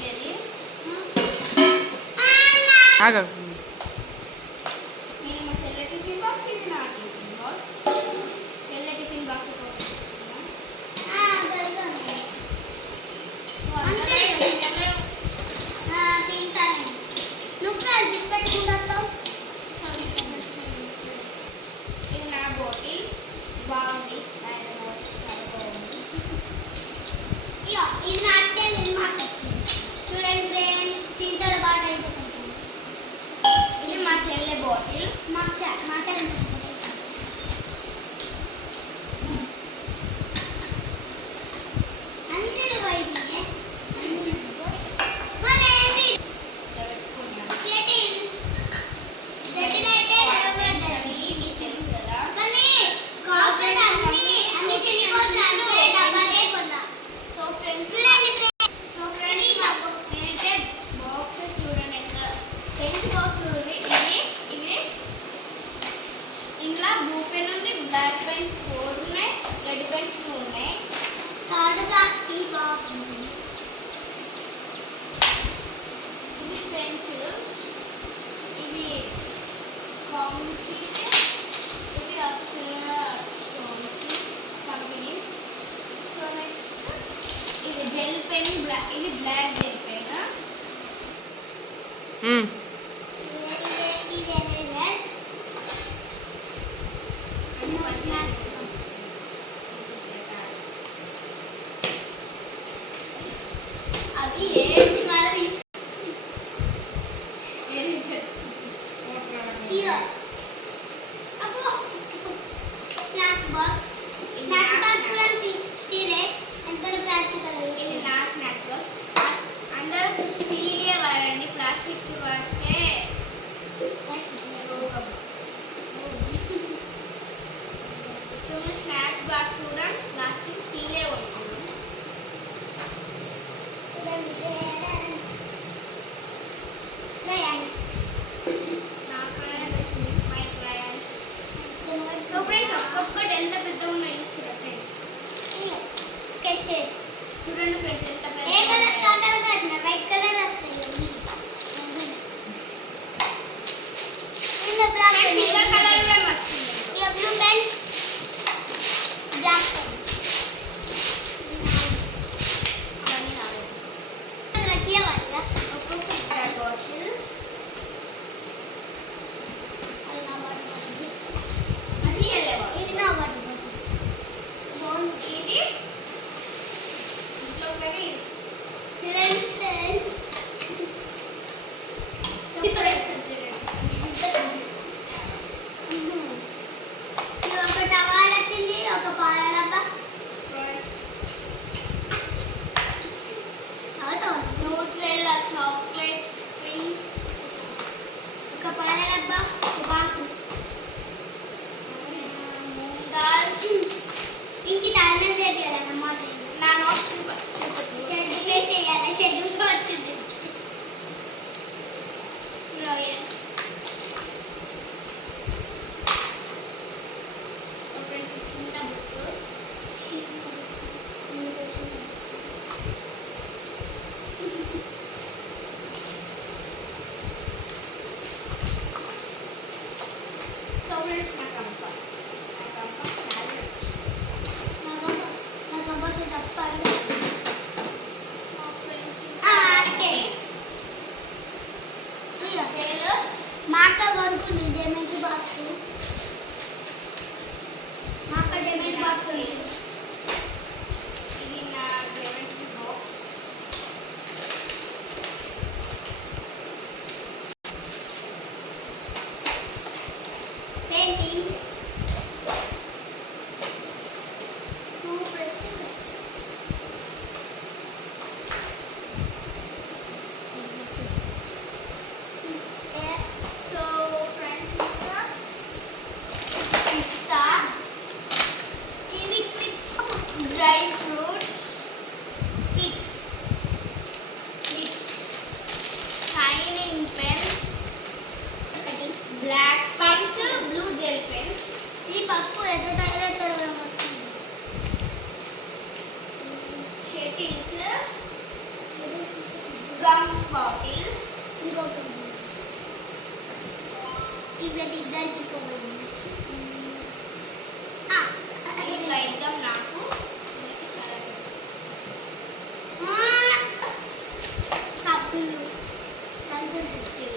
చెల్లెది. నేను మా చెల్లె టిఫిన్ బాక్స్, ఇది నా టిఫిన్ బాక్స్. చెల్లె టిఫిన్ బాక్స్ ఇది నా బాటిల్. బాగుంది, చాలా బాగుంది. ఇది నా స్టైల్, ఇది మా చూడండి ఫ్రెండ్స్, టీచర్ బాగా అయిపోతుంది. ఇది మా చెల్లె బాటిల్. మా అందరూ వైపు ఇంట్లో బ్లూ పెన్ ఉంది, బ్లాక్ పెన్స్ 4 ఉన్నాయి, రెడ్ పెన్స్ 2 ఉన్నాయి. థర్డ్ క్లాస్ టీ బాక్స్ ఇవి పెన్సిల్స్, ఇవి కాంక్రీట్, ఇవి Apsara stones companies. So next ఇది జెల్ పెన్, ఇది బ్లాక్ జెల్ పెన్. అవి ఏసి మళ్ళీ స్నాక్స్ బాక్స్ కూడా స్టీలే, ఎందుకంటే ప్లాస్టిక్ ఇది నా స్నాక్స్ బాక్స్. అందరూ స్టీలే వాడండి, ప్లాస్టిక్ వాడితే రోగం వస్తుంది. సో స్నాక్స్ బాక్స్ కూడా ప్లాస్టిక్ స్టీలే కొనుక్కున్నాం. సో ఫ్రెండ్స్ ఒక్కొక్కటి ఎంత పెద్ద ఉన్నాయో చూస్తారా ఫ్రెండ్స్? స్కెచెస్ చూడండి ఫ్రెండ్స్ ఎంత పెద్ద. ఏ కలర్ కాకరగా వచ్చిన వైట్ కలర్ వస్తాయి. సిల్వర్ కలర్ కూడా వచ్చింది. ఇక బ్లూ పెన్, బ్లాక్ పెన్, అవన్నీ నావే. రకియవాలిగా ఒక్కొక్క వాటర్ బాటిల్. అది నా వాటర్ బాటిల్. అది ఎల్లెవా. ఇది నా వాటర్ బాటిల్. ఇది ఇంట్లో కానీ చూడండి ఇది ఒక టవాల్ వచ్చింది, ఒక పాల డబ్బా, న్యూట్రెల్లా చాక్లెట్ క్రీమ్, ఒక పాల డబ్బా, ఒక బాకు, మూంగ్ దాల్. ఇంటి తాళం చేయాలన్నమాట. నా నోట్స్ షెడ్ వేసేయాలి, షెడ్ కూడా వచ్చింది. ఫ్రెండ్స్ చిన్న బుక్. సో ఫ్రెండ్స్ నా కంపాస్ చాలా నచ్చింది. నాకు బస్సు తప్పాలి. ఫ్రెండ్స్ మా అక్క కొనుక్కుంది జమెంట్ బాక్స్. మా అక్క జమెంట్ బాక్స్ ఇది నా జెమెట్రీ బాక్స్. పెయింటింగ్స్, సో ఫ్రెండ్స్ ఇంకా పిస్తా. ఇవి బాటిల్. ఇంకొకటి ఇద్దరికి ఇంకొకటి ఇది లైట్గా నాకు కప్పులు సంతోషించి